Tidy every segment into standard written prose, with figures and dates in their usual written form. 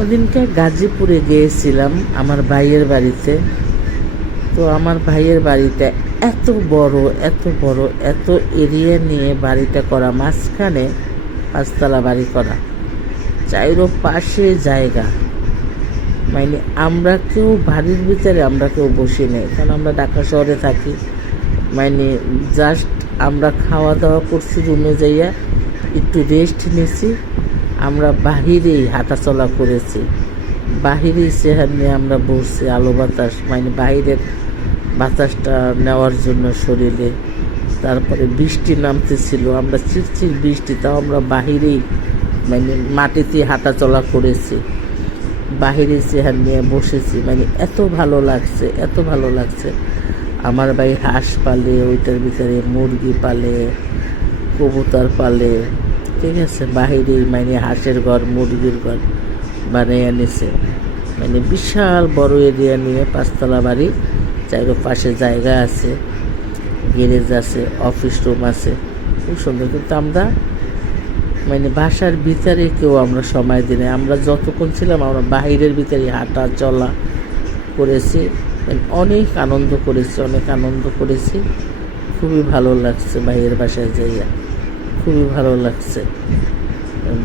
ওদিনকে গাজীপুরে গিয়েছিলাম আমার ভাইয়ের বাড়িতে। তো আমার ভাইয়ের বাড়িটা এত বড়, এত বড়, এত এরিয়া নিয়ে বাড়িটা করা, মাঝখানে পাঁচতলা বাড়ি করা, চাইরো পাশে জায়গা। মানে আমরা কেউ বাড়ির ভিতরে আমরা কেউ বসি নেই, কারণ আমরা ঢাকা শহরে থাকি। মানে জাস্ট আমরা খাওয়া দাওয়া করছি, রুমে যাইয়া একটু রেস্ট নিয়েছি। আমরা বাহিরেই হাঁটাচলা করেছি, বাহিরেই চেহার নিয়ে আমরা বসছি, আলো বাতাস, মানে বাহিরের বাতাসটা নেওয়ার জন্য শরীরে। তারপরে বৃষ্টি নামতেছিল, আমরা চিরচির বৃষ্টি, তাও আমরা বাহিরেই মানে মাটিতে হাঁটাচলা করেছি, বাহিরে চেহার নিয়ে বসেছি। মানে এত ভালো লাগছে, এত ভালো লাগছে। আমার ভাই হাঁস পালে, ওইটার ভিতরে মুরগি পালে, কবুতর পালে, ঠিক আছে। বাহিরেই মানে হাঁসের ঘর, মুরগির ঘর বানিয়ে নিছে। মানে বিশাল বড় এরিয়া নিয়ে পাঁচতলা বাড়ি, চারপাশে জায়গা আছে, গ্যারেজ আছে, অফিস রুম আছে, খুব সুন্দর। কিন্তু আমরা মানে বাসার ভিতরে কেউ আমরা সময় দিই না। আমরা যতক্ষণ ছিলাম আমরা বাহিরের ভিতরে হাঁটা চলা করেছি, অনেক আনন্দ করেছি, অনেক আনন্দ করেছি। খুবই ভালো লাগছে ভাইয়ের বাসায় যাইয়া, খুবই ভালো লাগছে।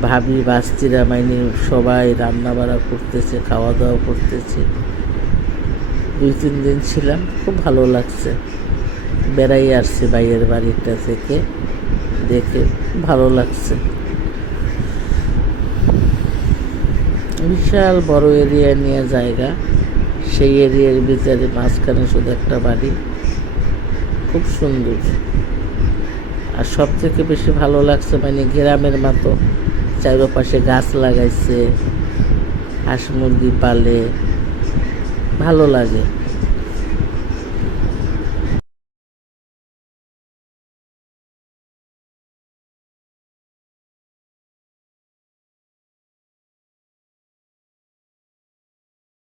ভাবি বাস্তিরা মানে সবাই রান্না বাড়া করতেছে, খাওয়া দাওয়া করতেছে। 2-3 দিন ছিলাম, খুব ভালো লাগছে। বেড়াই আসছে ভাইয়ের বাড়িটা থেকে, দেখে ভালো লাগছে। বিশাল বড় এরিয়া নিয়ে জায়গা, সেই এরিয়ার ভিতরে মাঝখানে শুধু একটা বাড়ি, খুব সুন্দর। আর সব থেকে বেশি ভালো লাগছে মানে গ্রামের মতো চারপাশে গাছ লাগাইছে, হাঁস মুরগি পালে, ভালো লাগে।